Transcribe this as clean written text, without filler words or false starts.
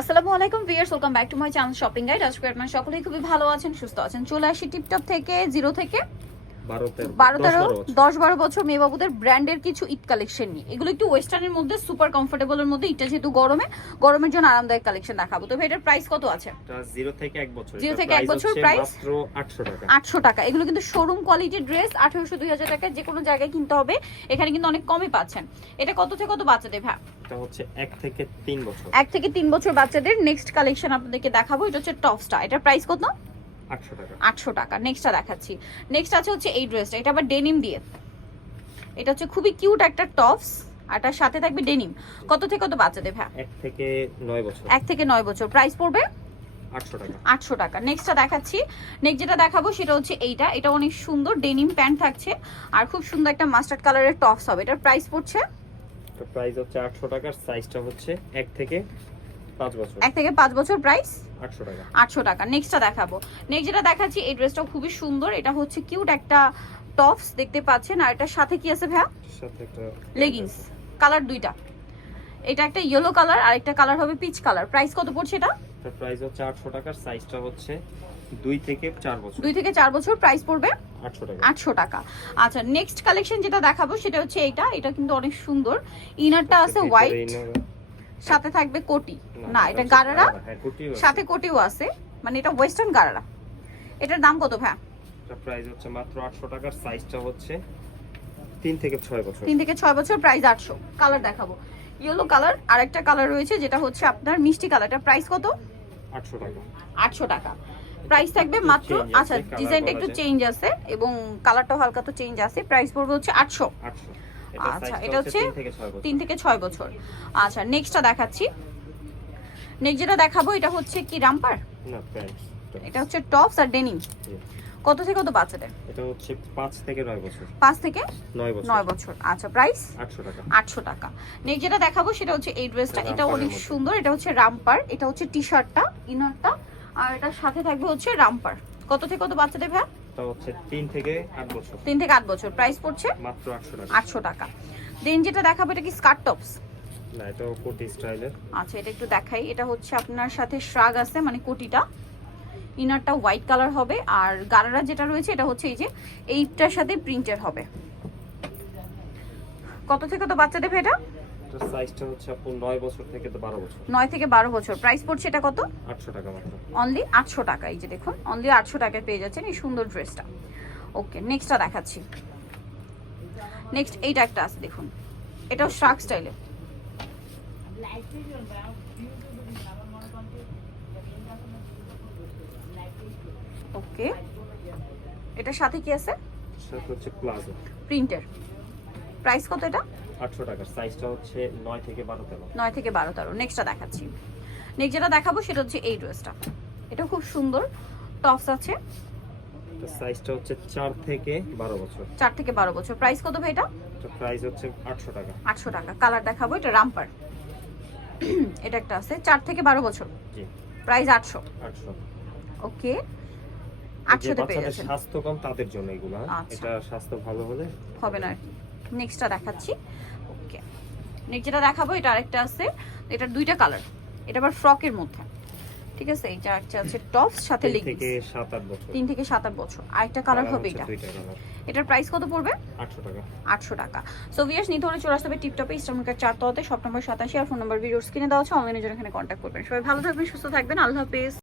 আসসালামু আলাইকুম viewers, welcome back to my channel shopping guide. আজকে আপনারা সকলেই খুবই ভালো আছেন, সুস্থ আছেন। চলে আসি টিপটপ থেকে 0 থেকে 10-12 বছর মেয়ে বাবুদের ব্র্যান্ডের কিছু ঈদ কালেকশন নিয়ে। এগুলো একটু ওয়েস্টার্নের মধ্যে, সুপার কমফোর্টেবলের মধ্যে। এটা যেহেতু গরমের জন্য আরামদায়ক কালেকশন দেখাবো। তো এটার প্রাইস কত আছে? 0 থেকে 1 বছর। 0 থেকে 1 বছর প্রাইস মাত্র 800 টাকা। 800 টাকা। এগুলো কিন্তু শোরুম কোয়ালিটির ড্রেস। 1800-2000 টাকায় যে কোনো জায়গায় কিনতে হবে, এখানে কিন্তু অনেক কমই পাচ্ছেন। এটা কত থেকে কত বাচ্চাদের ভাই? এটা হচ্ছে 1 থেকে 3 বছর। 1 থেকে 3 বছর বাচ্চাদের নেক্সট কালেকশন আপনাদেরকে দেখাবো। এটা হচ্ছে টপসটা। এটার প্রাইস কত? 800 টাকা। 800 টাকা। নেক্সটটা দেখাচ্ছি। নেক্সট আছে হচ্ছে এই ড্রেসটা। এটা আবার ডেনিম দিয়ে। এটা হচ্ছে খুবই কিউট একটা টপস, আর তার সাথে থাকবে ডেনিম। কত থেকে কত বাচ্চাদের ভাই? 1 থেকে 9 বছর। 1 থেকে 9 বছর। প্রাইস পড়বে 800 টাকা। 800 টাকা। নেক্সটটা দেখাচ্ছি। নেক্সট যেটা দেখাবো সেটা হচ্ছে এইটা। এটা অনেক সুন্দর ডেনিম প্যান্ট থাকছে, আর খুব সুন্দর একটা মাস্টার্ড কালারের টপস হবে। এটার প্রাইস পড়ছে, এর প্রাইস হচ্ছে 800 টাকা। সাইজটা হচ্ছে 1 থেকে 5 বছর। 1 থেকে 5 বছর। প্রাইস 800 টাকা। 800 টাকা। নেক্সটটা দেখাবো। নেক্সট যেটা দেখাচ্ছি, এই ড্রেসটাও খুবই সুন্দর। এটা হচ্ছে কিউট একটা টপস দেখতে পাচ্ছেন, আর এটার সাথে কি আছে ভাইয়া? সাথে একটা লেগিংস। কালার দুইটা। এটা একটা ইয়েলো কালার, আর একটা কালার হবে পিচ কালার। প্রাইস কত পড়ছে এটা? এর প্রাইস হচ্ছে 800 টাকা। সাইজটা হচ্ছে 2 থেকে 4 বছর। 2 থেকে 4 বছর। প্রাইস পড়বে 800 টাকা। 800 টাকা। আচ্ছা, নেক্সট কালেকশন যেটা দেখাবো সেটা হচ্ছে এইটা। এটা কিন্তু অনেক সুন্দর। ইনারটা আছে হোয়াইট, সাথে থাকবে কোটি। না, এটা গারারা, সাথে কোটিও আছে। মানে এটা ওয়েস্টার্ন গারারা। এটার দাম কত ভাই? এটা প্রাইস হচ্ছে মাত্র 800 টাকা। সাইজটা হচ্ছে 3 থেকে 6 বছর। 3 থেকে 6 বছর। প্রাইস 800। কালার দেখাবো। ইয়েলো কালার, আর একটা কালার রয়েছে যেটা হচ্ছে আপনার মিষ্টি কালার। এটা প্রাইস কত? 800 টাকা। 800 টাকা। প্রাইস থাকবে মাত্র। আচ্ছা, ডিজাইনটা একটু চেঞ্জ আছে এবং কালারটাও হালকা তো চেঞ্জ আছে। প্রাইস পড়বে হচ্ছে 800। 800। আচ্ছা, এটা হচ্ছে 3 থেকে 6 বছর। আচ্ছা, নেক্সটটা দেখাচ্ছি। নেক্সট যেটা দেখাবো এটা হচ্ছে কি রামপার? না, প্যান্ট। এটা হচ্ছে টপস আর ডেনিম। কত থেকে কত বাচ্চাদের? এটা হচ্ছে 5 থেকে 9 বছর। 5 থেকে 9 বছর। 9 বছর। আচ্ছা, প্রাইস 800 টাকা। 800 টাকা। নেক্সট যেটা দেখাবো সেটা হচ্ছে এই ড্রেসটা। এটা রামপারের অনেক মধ্যে। সুন্দর। এটা হচ্ছে রামপার। এটা হচ্ছে টি-শার্টটা, ইনারটা, আর এটার সাথে থাকবে হচ্ছে রামপার। কত থেকে কত বাচ্চাদের ভাই? এটা হচ্ছে 3 থেকে 8 বছর। 3 থেকে 8 বছর। প্রাইস পড়ছে মাত্র 800 টাকা। 800 টাকা। দেন যেটা দেখাবো এটা কি স্কার্ট টপস? না, এটা কোটি স্টাইলের। আচ্ছা, এটা একটু দেখাই। এটা হচ্ছে আপনার সাথে শ্রাগ আছে, মানে কোটিটা। ইনারটা হোয়াইট কালার হবে, আর গারারা যেটা রয়েছে এটা হচ্ছে এই যে এইটার সাথে প্রিন্টের হবে। কত থেকে কত বাচ্চাদের এটা? এটার সাইজটা হচ্ছে আপু 9 বছর থেকে 12 বছর। 9 থেকে 12 বছর। প্রাইস পড়ছে এটা কত? 800 টাকা মাত্র। অনলি 800 টাকা। এই যে দেখুন, অনলি 800 টাকায় পেয়ে যাচ্ছেন এই সুন্দর ড্রেসটা। ওকে, নেক্সটটা দেখাচ্ছি। নেক্সট এইটা একটা আছে, দেখুন। এটাও শ্রাগ স্টাইলে। ওকে, এটার সাথে কি আছে? সাথে হচ্ছে প্লাজো। প্রিন্টের। প্রাইস কত এটা? 800 টাকা। সাইজটা হচ্ছে 9 থেকে 12 13। 9 থেকে 12 13। নেক্সটটা দেখাচ্ছি। নেক্সট যেটা দেখাবো সেটা হচ্ছে এই ড্রেসটা। এটা খুব সুন্দর টপস আছে। এটার সাইজটা হচ্ছে 4 থেকে 12 বছর। 4 থেকে 12 বছর। প্রাইস কত ভাই এটা? এটার প্রাইস হচ্ছে 800 টাকা। 800 টাকা। কালার দেখাবো। এটা রামপার। এটা একটা আছে 4 থেকে 12 বছর। জি। প্রাইস 800। 800। ওকে, 800 তে পেয়ে যাচ্ছেন। স্বাস্থ্য কম তাদের জন্য এগুলো। আচ্ছা। এটা স্বাস্থ্য ভালো হলে হবে না আর কি। নেক্সটটা দেখাচ্ছি। ওকে, নেক্সট যেটা দেখাবো এটা আরেকটা আছে। এটার দুইটা কালার। এটা আবার ফ্রকের মধ্যে। ঠিক আছে, এটা একটা আছে টপস, সাথে 3 লেগিংস। থেকে 7-8 বছর। 3 থেকে 7-8 বছর। আরেকটা কালার হবে এটা। দুইটা কালার। এটার প্রাইস কত পড়বে? 800 টাকা। 800 টাকা। সো ভিউয়ার্স, নিতে হলে চলে আসতে হবে টিপটপে, ইস্টার্ন কার্ড 4 তলাতে, শপ নম্বর 87, আর ফোন নাম্বার ভিডিওর স্ক্রিনে দেওয়া আছে। অনলাইনে জন্য এখানে কন্ট্যাক্ট করবেন। সবাই ভালো থাকবেন, সুস্থ থাকবেন। আল্লাহ হাফেজ।